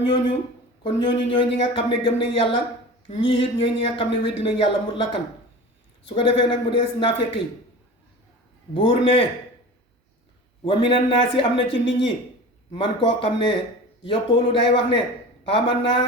ñooñu kon ñooñu ñooy ñi nga xam ne gëm nañ yàlla ñii it ñooy ñi nga xam ne weddi nañ yàlla mutlaqan su ko defee nag mu des naafiq yi buur ne wa minan naasi am na ci nit ñi man koo xam ne yaqulu day wax ne aman naa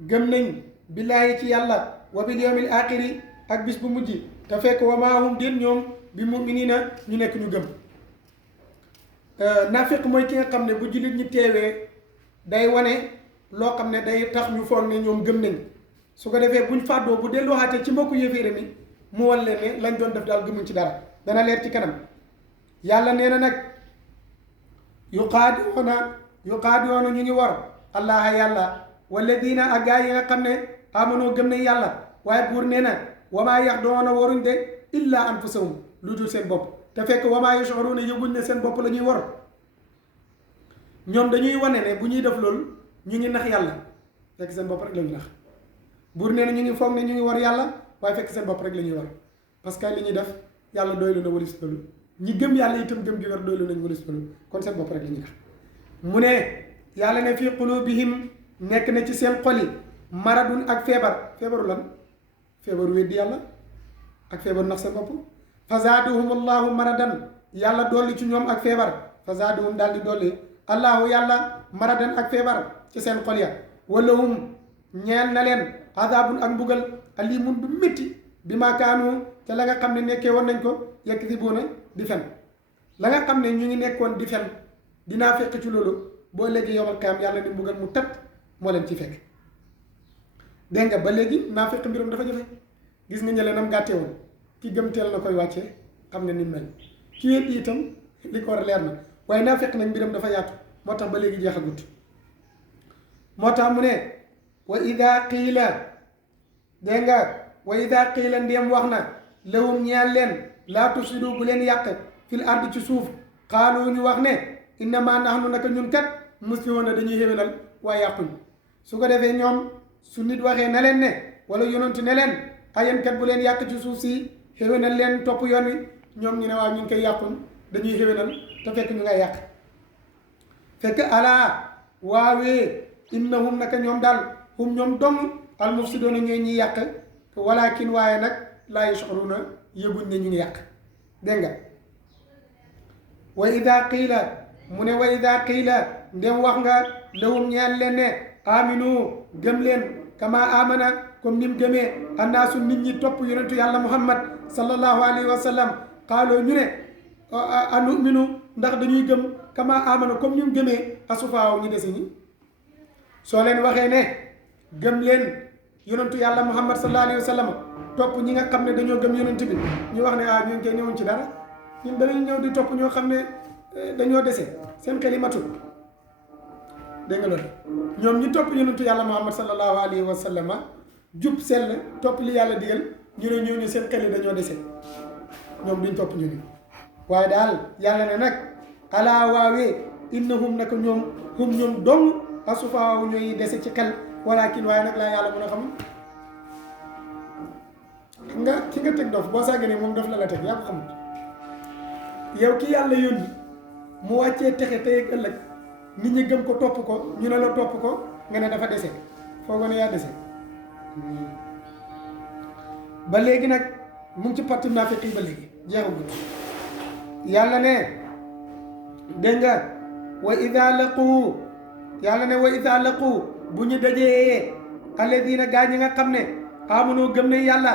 gëm nañ billaahi ci yàlla wa bil yawmil aaxiri ak bis bu mujj te fekk wa maa hum déet ñoom bi mu'miniina ñu nekk ñu gëm naafiq mooy ki nga xam ne bu jullit ñi teewee day wane loo xam ne day tax ñu foog ne ñoom gëm nañ su ko defee buñ fàddoo bu delloo xaatee ci mbokku yëféere mi mu wan leen ne lañ doon def daal gëmuñ ci dara dana leer ci kanam yàlla nee na nag yuqaadiyoona ñu ngi war allaha yàlla walladina ak gaa yi nga xam ne amanoo gëm nañ yàlla waaye buur nee na wamaa yaxdoona waruñ de illa anfusahum lu dul seen bopp te fekk wamaa yash'uruuna yëguñ ne seen bopp la ñuy war ñoom dañuy wane ne bu ñuy def loolu ñu ngi nax yàlla fekk seen bopp rek la ñu nax buur nee na ñu ngi foog ne ñu ngi war yàlla waaye fekk seen bopp rek la ñuy war parce que li ñuy def yàlla doylu na walis loolu ñi gëm yàlla itam gëm gi war doylu nañ walis loolu kon seen bopp rek la ñuy nax mu ne yàlla ne fii qulubihim nekk na ci seen xol yi maradun ak feebaru lan feebaru weddi yàlla ak feebaru nax seen bopp fa zaaduhum allahu maradan yàlla dolli ci ñoom ak feebar fa zaaduhum daal di dolli allahu yàlla maradan ak feebar ci seen xol ya walahum ñeel na leen adabun ak mbugal alimun bu métti bi ma kaanu te la nga xam ne nekkee woon nañ ko yakzibuuna di fen la nga xam ne ñu ngi nekkoon di fen dinaa fekk ci loolu boo léegi yowmal qiyaam yàlla ni mbugal mu tat moo leen ci fekk dégg nga ba léegi naa fekk mbirum dafa jafe gis nga ñële nam gàttee woon ki gëm teel na koy wàccee xam nga ni mel ki wet itam li ko war a leer na waaye naa fekk nag mbiram dafa yaatu moo tax ba léegi jeexagut moo tax mu ne wa ida qiila dégg nga wa ida qiila ndéem wax na lahum ñeel leen laa tufsidu bu leen yàq fil ardi ci suuf xaalu ñu wax ne innama nahnu naka ñun kat muslimuuna dañuy xéwénal waaye yàquñ su ko defee ñoom su nit waxee na leen ne wala yonantu ne leen ayeen kat bu leen yàq ci suuf si xéwénal leen topp yoon wi ñoom ñu ne waaw ñu ngi koy yàquñ dañuy xéwénal te fekk ñu ngay yàq fekk alaa waawee innahum naka ñoom daal hum ñoom dong al mufsidoona ñooy ñuy yàq walakin waaye nag laa yash'uruuna yëguñ ne ñu ngi yàq dégg nga wa ida qiila mu ne wa ida qiila ndem wax nga lahum ñeel leen ne aminu gëm leen kama amana comme ni mu gëmee annaasu nit ñi topp yonentu yàlla muhammad sallallahu alayhi wa sallam qaaloo ñu ne anuminu ndax dañuy gëm kama amana comme ni mu gëmee asufaaw ñu desi ñi soo leen waxee ne gëm leen yonentu yàlla muhammad sallallahu alayhi wa sallam topp ñi nga xam ne dañoo gëm yonent bi ñu wax ne ñun koy ñëwuñ ci dara ñun danañ ñëw di topp ñoo xam ne dañoo dese seen xel yi matul dégg nga loolu ñoom ñi topp yonentu yàlla muhammad sallallahu alayhi wa sallam jub sell topp li yàlla digal ñu ne ñooñu seen xel yi dañoo dese ñoom duñ topp ñu ni waaye daal yàlla ne nag alaa waawee innahum naka ñoom hum ñoom dong asufaaw ñooy dese ci xel walakin waaye nag laa yàlla mën a xam nga ki nga teg dof boo sàgganee moom dof la teg yaa ko xamut yow ki yàlla yónni mu wàccee texe tey ak ëllëg nit ñi gëm ko topp ko ñu ne la topp ko nga ne dafa dese foogoo ne yaa dese ba léegi nag mu ngi ci parti naafiq yi ba léegi jeexagut yàlla ne dégg nga wa ida laqu yàlla ne wa ida laqu bu ñu dajee alladina gaa ñi nga xam ne amanoo gëm nañ yàlla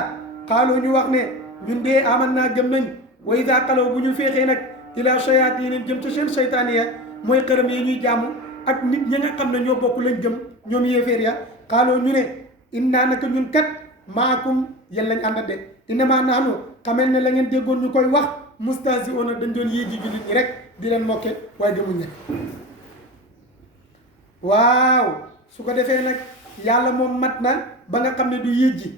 xaaloo ñu wax ne ñun dee aman naa gëm nañ wa ida xalaw bu ñu féexee nag ila shayaatinin jëm ca seen seytaane ya mooy xërëm yi ñuy jàmm ak nit ñi nga xam ne ñoo bokk lañ gëm ñoom yéeféer ya xaaloo ñu ne innaa naka ñun kat maakum yéen lañ ànda de innamaa nahnu xamel ne la ngeen déggoon ñu koy wax mustahzi'uuna dañ doon yéegi jullit ñi rek di leen mokke waaye gëmuñ ne waaw su ko defee nag yàlla moom mat na ba nga xam ne du yéegi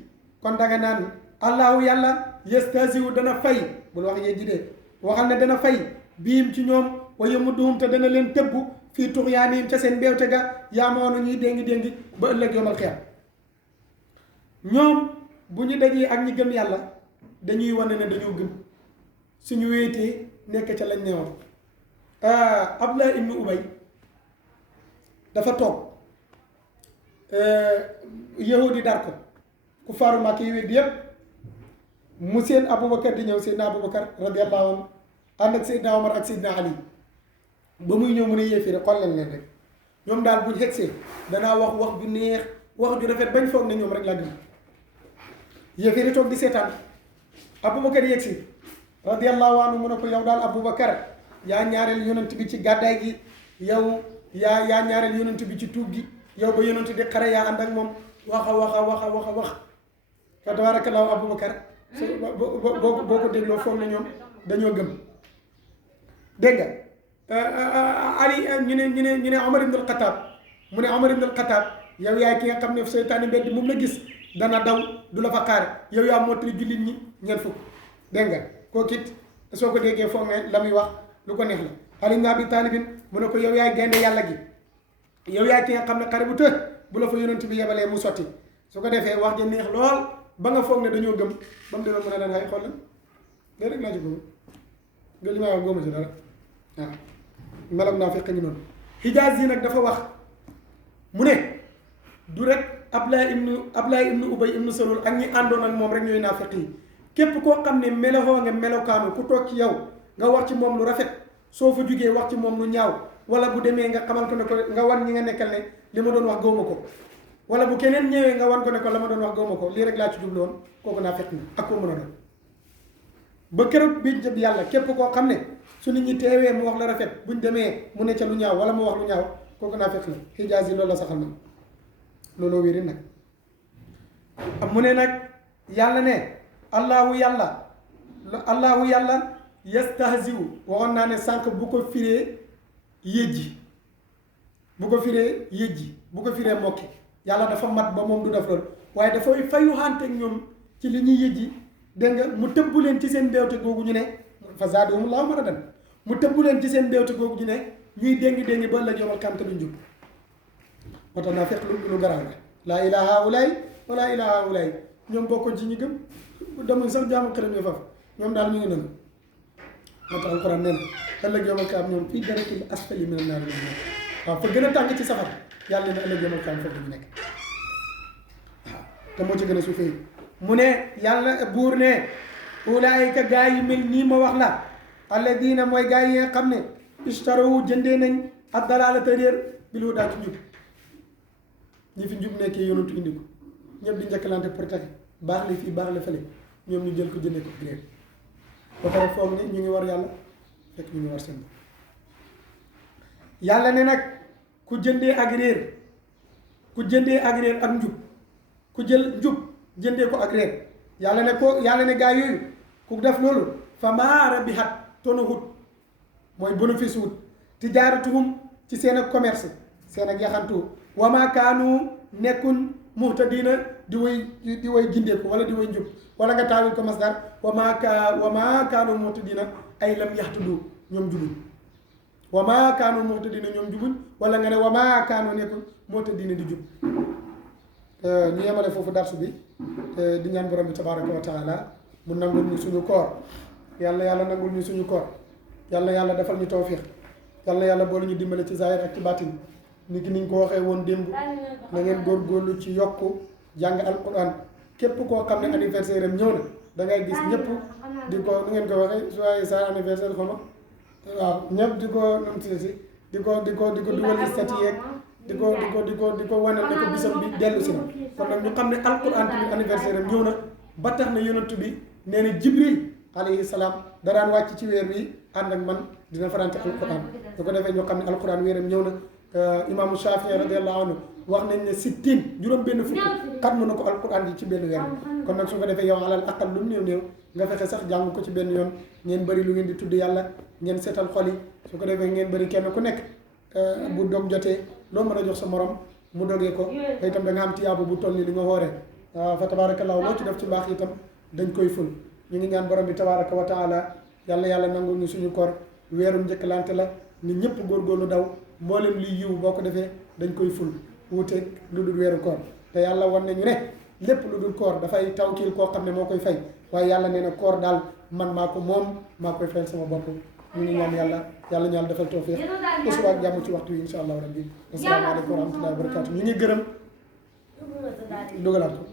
kon danga naan allahu yàlla yastahzi'u dana fay bul wax yéegi de waxal ne dana fay biim ci ñoom wa yamudduhum te dana leen tëbbu fii tuxyaanihim ca seen mbeewte ga yaamoonu ñuy déngi ba ëllëg yomal xiyam ñoom bu ñu dajee ak ñi gëm yàlla dañuy wane ne dañoo gëm suñu wéetee nekk ca lañ newoon Abdullah ibnu Ubay dafa toog yahudi dar ko ku faaru Màkka yi weddi yëpp mu seen Aboubacar di ñëw Seydina Aboubacar radiyallahu anhu ànd ak Seydina Omar ak Seydina Ali ba muy ñëw mu ne yéeféer xool leen rek ñoom daal buñ xegsee danaa wax ju neex wax ju rafet bañ foog ne ñoom rek laa gëm yéeféer toog di seetaan Aboubacar yegsi radiyallahu anhu mu ne ko yow daal Aboubacar yaa ñaareel yonent bi ci gàddaay gi yow yaa ñaareel yonent bi ci tuub gi yow ba yonent di xare yaa ànd ak moom wax fa tabarakallahu Aboubacar boo ko dégloo foog na ñoom dañoo gëm dégg nga Ali ñu ne Omar ibn al-Khattab mu ne Omar ibn al-Khattab yow yaay ki nga xam ne seytaane mbedd moom la gis dana daw du la fa xaar yow yaa mottali jullit ñi ñeent fukk dégg nga kooku it soo ko déggee foog ne la muy wax lu ko neex la Ali ibn Abi Talibin mu ne ko yow yaay gaynde yàlla gi yow yaay ki nga xam ne xare bu të bu la fa yonent bi yebalee mu sotti su ko defee wax ja neex lool ba nga foog ne dañoo gëm ba mu demee mën a leen xay xool la léegi rek laa ci góob nga li may wax góob ci dara waaw melam naa fekk ñu noonu Hijaaz yi nag dafa wax mu ne du rek Ablaye ibnu Ubay ibnu Salul ak ñi àndoon ak moom rek ñooy naafeq yi képp koo xam ne melowoo nga melokaanu ku toog ci yow nga wax ci moom lu rafet soo fa jugee wax ci moom lu ñaaw wala bu demee nga xamal ko ne ko nga wan ñi nga nekkal ne li ma doon wax gëwma ko wala bu keneen ñëwee nga wan ko ne ko la ma doon wax gëwma ko lii rek laa ci jubloon kooku naafeq na ak koo mën a doon ba keroog bi jëm yàlla képp koo xam ne su nit ñi teewee mu wax la rafet buñ demee mu ne ca lu ñaaw wala mu wax lu ñaaw kooku naafeq la Hijaaz yi loolu la saxal na looloo wéri nag mu ne nag yàlla ne allahu yàlla yastahziu waxoon naa ne sànq bu ko firee yëjji bu ko firee mokki yàlla dafa mat ba moom du def loolu waaye dafay fayuxante ak ñoom ci li ñuy yëjji dégg nga mu tëbbu leen ci seen mbéewte googu ñu ne fa zaadahumullaahu maradan mu tëbbu leen ci seen mbéewte googu ñu ne ñuy déngi ba la yomal kam te duñ jub moo tax naa fekk lu garaaw la laa ilaaha haulaay wala ilaaha haulaay ñoom bokkoon ci ñi gëm demuñ sax jaamu xërëm yi faf ñoom daal ñu ngi noonu moo tax alquran nee na ëllëg yomal kaam ñoom fii darakil asfali mina naari waaw fa gën a tàng ci safar yàlla ne ëllëg yomal kaam foofu ñu nekk waaw te moo ci gën a suufee mu ne yàlla buur ne ulaayika gaa yi mel nii ma wax la alladina mooy gaa yi nga xam ne ishtarawu jëndee nañ ak dalaalata réer bil hudaa ci njub ñi fi njub nekkee yonantu indi ko ñëpp di njëkkalante pour taxe baax li fii baax la fële ñoom ñu jël ko jëndee ko réer ba pare foog ne ñu ngi war yàlla fekk ñu ngi war seen bopp yàlla ne nag ku jëndee ak réer ak njub ku jël njub jëndee ko ak réer yàlla ne gaa yooyu ku def loolu fa maa rabihat tonahut mooy bénéfice wut tijaaratuhum ci seen ak commerce seen ak yaxantu wa maa kaanu nekkuñ muhtadina di way gindeeku wala di way njub wala nga taawil ko masdar wa maa kaanu muhtadina ay lam yaxtudu ñoom jubuñ wa maa kaanu muhtadina ñoom jubuñ wala nga ne wa maa kaanu nekkuñ muhtadina di jub ñu yemale foofu darsu bi di ñaan borom bi tabaraka wa taala mu nangul ñu suñu koor yàlla nangul ñu suñu koor yàlla defal ñu tawfiq yàlla boole ñu dimbale ci zahir ak ci baatin ni ki niñ ko waxee woon démb na ngeen góorgóorlu ci yokku jàng alquran képp koo xam ne anniversaire am ñëw na da ngay gis ñëpp di ko nu ngeen ko waxee joyeux sa anniversaire xama waaw ñëpp di ko num si di ko dugal statut yeeg di ko wanal ne ko bisam bi dellu si na kon nag ñu xam ne alquran tamit anniversaire am ñëw na ba tax na yonent bi nee na Jibril alayhi salaam daraan wàcc ci weer wi ànd ak man dina farante alquran su ko defee ñoo xam ne alquran weeram ñëw na imaamu Shafii radiyallahu anhu wax nañ ne sittin juróom benn fukk xat mu na ko alquran ji ci benn weer kon nag su ko defee yow alal aqal lu mu néew nga fexe sax jàng ko ci benn yoon ngeen bëri lu ngeen di tudd yàlla ngeen seetal xol yi su ko defee ngeen bëri kenn ku nekk bu dog jotee loo mën a jox sa morom mu dogee ko te itam da nga am tiyaabu bu toll ni li nga wooree fa tabaarakallaahu loo ci def ci mbaax itam dañ koy ful ñu ngi ñaan borom bi tabaaraka wa taala yàlla nangul ñu suñu koor weerum njëkkalante la nit ñëpp góorgóorlu daw mboolem liy yiw boo ko defee dañ koy ful wuuteeg lu dul weeru koor te yàlla wan nañu ne lépp lu dul koor dafay tawkiil koo xam ne moo koy fay waaye yàlla nee na koor daal man maa ko moom maa koy fayal sama bopp ñu ngi ñaan yàlla ñaan defal tawfiq usuba ak jàmm ci waxtu yi insha allahu rabbi asalaamaaleykum wa rahmatullahi wa barakatu ñu ngi gërëm dugalaat ko